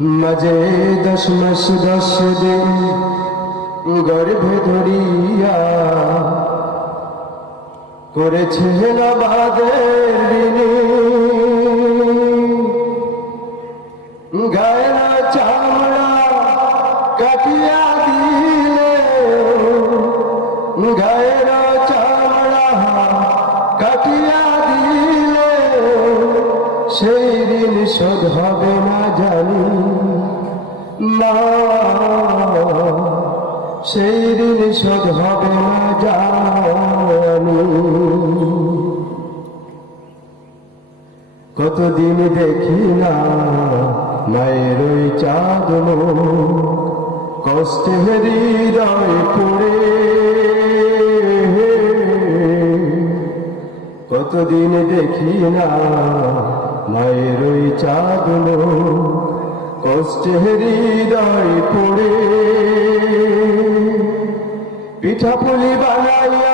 মাঝে 10 মাস 10 দিন গর্ভে ধরিয়া করেছে নবাদের দিনে গায়ের চামড়া কাটিয়া দিলে গায়ের চামড়া কাটিয়া দিলে সেই দিন শোধ হবে না জানি মা, সেই দিন শোধ হবে না জানি। কতদিন দেখি না মায়ের ওই চাঁদ কষ্টে হৃদয় পড়ে, কতদিন দেখি না মায়ের ওই চাঁদ কষ্টে হৃদয় পড়ে। পিঠা পুলি বানাইয়া